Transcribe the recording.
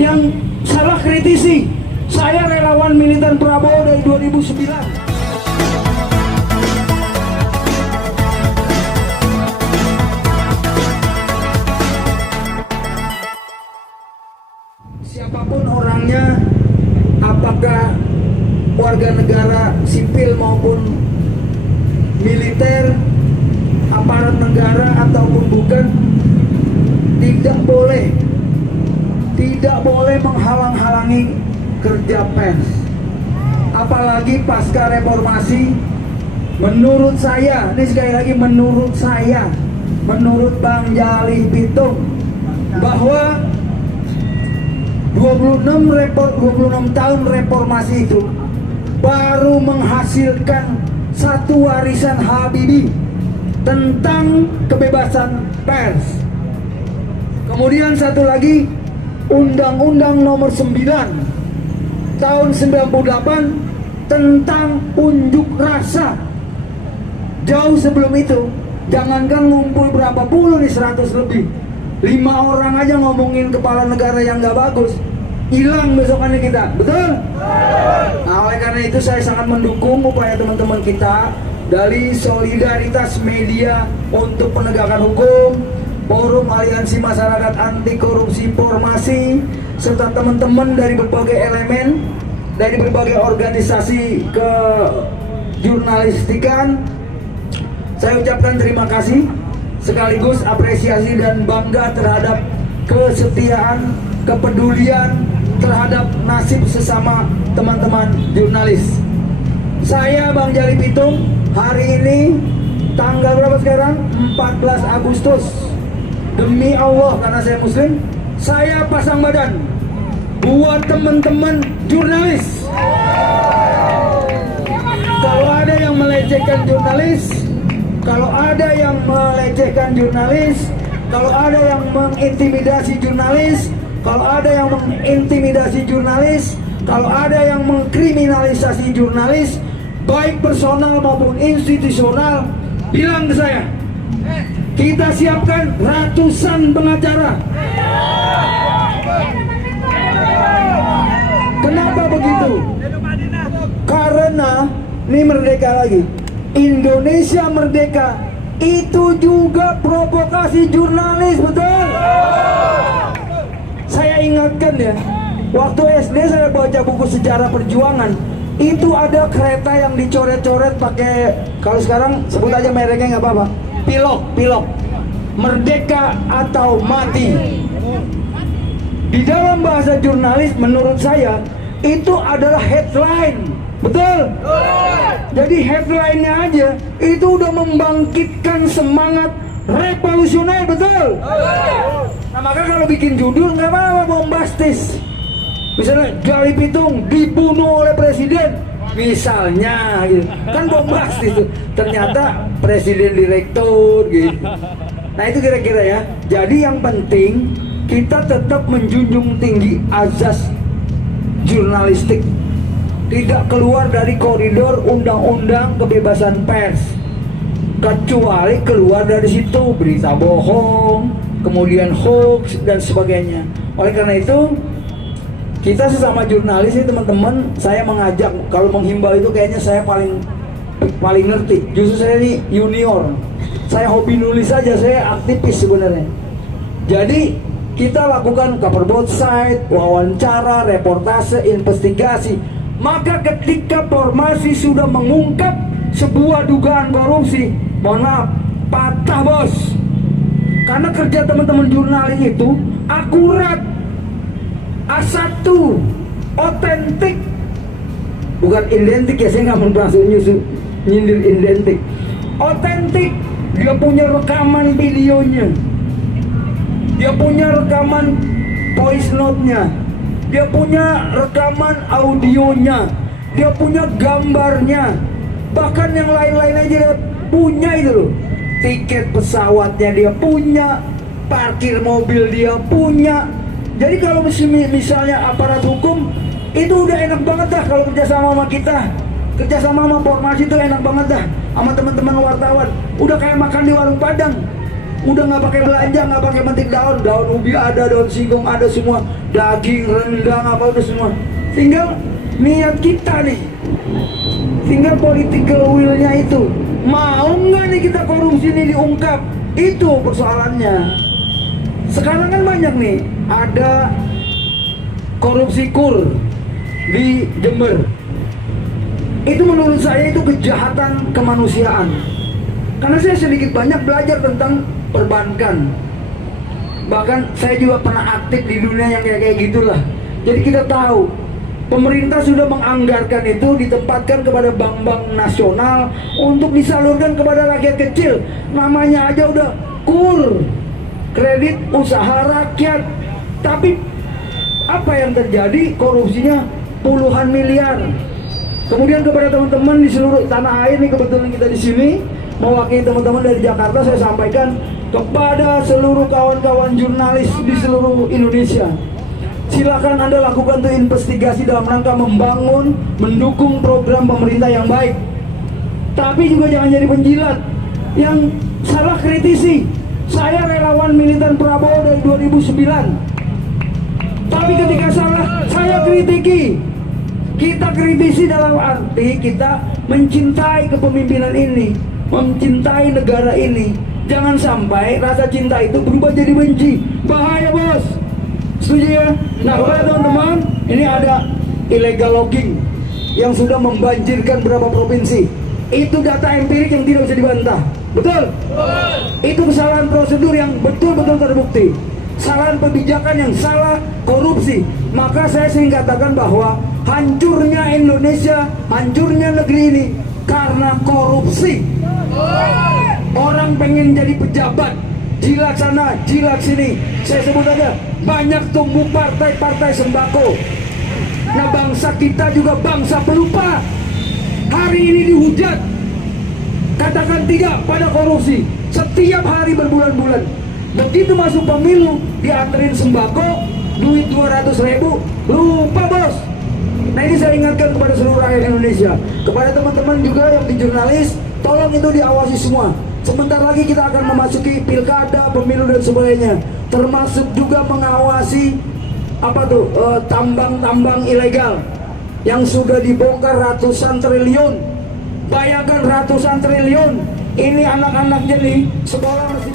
yang salah kritisi. Saya relawan militan Prabowo dari 2009. Siapapun orangnya, apakah warga negara sipil maupun militer, aparat negara ataupun bukan, tidak boleh menghalang-halangi kerja pers. Apalagi pasca reformasi, menurut saya, ini sekali lagi menurut saya, menurut Bang Jalih Pitung, bahwa 26 tahun reformasi itu baru menghasilkan satu warisan Habibie tentang kebebasan pers. Kemudian satu lagi, Undang-Undang Nomor 9 tahun 98 tentang unjuk rasa. Jauh sebelum itu, jangankan ngumpul berapa puluh nih, 100 lebih, 5 orang aja ngomongin kepala negara yang gak bagus, hilang besokannya kita, betul? Nah, oleh karena itu saya sangat mendukung upaya teman-teman kita dari Solidaritas Media untuk Penegakan Hukum, Forum Aliansi Masyarakat Anti Korupsi Formasi, serta teman-teman dari berbagai elemen, dari berbagai organisasi kejurnalistikan. Saya ucapkan terima kasih, sekaligus apresiasi dan bangga terhadap kesetiaan, kepedulian terhadap nasib sesama teman-teman jurnalis. Saya Bang Jalih Pitung, hari ini tanggal berapa sekarang? 14 Agustus. Demi Allah, karena saya muslim, saya pasang badan buat teman-teman jurnalis. Kalau ada yang melecehkan jurnalis, kalau ada yang melecehkan jurnalis, kalau ada yang mengintimidasi jurnalis, kalau ada yang mengintimidasi jurnalis, kalau ada yang mengkriminalisasi jurnalis, baik personal maupun institusional, bilang ke saya. Kita siapkan ratusan pengacara. Kenapa begitu? Karena ini merdeka lagi. Indonesia merdeka itu juga provokasi jurnalis, betul? Saya ingatkan ya, waktu SD saya baca buku sejarah perjuangan, itu ada kereta yang dicoret-coret pakai, kalau sekarang sebut aja mereknya nggak apa-apa, pilok, merdeka atau mati. Di dalam bahasa jurnalis, menurut saya itu adalah headline, betul? Jadi headline-nya aja itu udah membangkitkan semangat revolusioner, betul? Nah, maka kalau bikin judul nggak apa-apa bombastis. Misalnya Jalih Pitung dibunuh oleh presiden, misalnya gitu, kan bombastis tuh. Ternyata presiden direktur gitu. Nah itu kira-kira ya. Jadi yang penting kita tetap menjunjung tinggi azas jurnalistik, tidak keluar dari koridor undang-undang kebebasan pers, kecuali keluar dari situ berita bohong, kemudian hoax dan sebagainya. Oleh karena itu kita sesama jurnalis ini teman-teman, saya mengajak, kalau menghimbau itu kayaknya saya paling ngerti. Justru saya ini junior, saya hobi nulis saja, saya aktivis sebenarnya. Jadi kita lakukan cover both side, wawancara, reportase, investigasi. Maka ketika formasi sudah mengungkap sebuah dugaan korupsi, mohon maaf, patah bos. Karena kerja teman-teman jurnalis itu akurat, A1, otentik, bukan identik ya, saya nggak mau langsung nyindir identik, otentik. Dia punya rekaman videonya, dia punya rekaman voice note-nya, dia punya rekaman audionya, dia punya gambarnya, bahkan yang lain-lain aja dia punya itu loh. Tiket pesawatnya dia punya, parkir mobil dia punya. Jadi kalau misalnya aparat hukum itu udah enak banget dah kalau kerjasama sama kita, kerjasama sama formasi itu enak banget dah, sama teman-teman wartawan. Udah kayak makan di warung Padang. Udah nggak pakai belanja, nggak pakai mentik daun, daun ubi ada, daun singkong ada semua, daging, rendang apa udah semua. Tinggal niat kita nih, tinggal political will-nya itu. Mau nggak nih kita korupsi ini diungkap? Itu persoalannya. Sekarang kan banyak nih, ada korupsi kur di Jember. Itu menurut saya itu kejahatan kemanusiaan. Karena saya sedikit banyak belajar tentang perbankan. Bahkan saya juga pernah aktif di dunia yang kayak gitulah. Jadi kita tahu pemerintah sudah menganggarkan itu, ditempatkan kepada bank-bank nasional untuk disalurkan kepada rakyat kecil. Namanya aja udah KUR, kredit usaha rakyat. Tapi apa yang terjadi? Korupsinya puluhan miliar. Kemudian kepada teman-teman di seluruh tanah air nih, kebetulan kita di sini mewakili teman-teman dari Jakarta, saya sampaikan kepada seluruh kawan-kawan jurnalis di seluruh Indonesia, silakan Anda lakukan tuh investigasi dalam rangka membangun, mendukung program pemerintah yang baik. Tapi juga jangan jadi penjilat yang salah kritisi. Saya relawan militan Prabowo dari 2009. Tapi ketika salah, saya kritiki. Kita kritisi dalam arti kita mencintai kepemimpinan ini, mencintai negara ini. Jangan sampai rasa cinta itu berubah jadi benci. Bahaya, bos. Setuju ya? Nah, kepada teman-teman, ini ada illegal logging yang sudah membanjirkan beberapa provinsi. Itu data empirik yang tidak bisa dibantah. Betul? Itu kesalahan prosedur yang betul-betul terbukti. Kesalahan kebijakan yang salah, korupsi. Maka saya sering katakan bahwa hancurnya Indonesia, hancurnya negeri ini karena korupsi. Orang pengen jadi pejabat, jilat sana, jilat sini. Saya sebut aja, banyak tumbuh partai-partai sembako. Nah, bangsa kita juga bangsa pelupa. Hari ini dihujat, katakan tidak pada korupsi. Setiap hari berbulan-bulan. Begitu masuk pemilu, dianterin sembako, duit 200.000, lupa, bos. Nah, ini saya ingatkan kepada seluruh rakyat Indonesia, kepada teman-teman juga yang di jurnalis, tolong itu diawasi semua. Sebentar lagi kita akan memasuki pilkada, pemilu dan sebagainya, termasuk juga mengawasi tambang-tambang ilegal yang sudah dibongkar ratusan triliun. Bayangkan ratusan triliun, ini anak-anaknya nih sekolah masih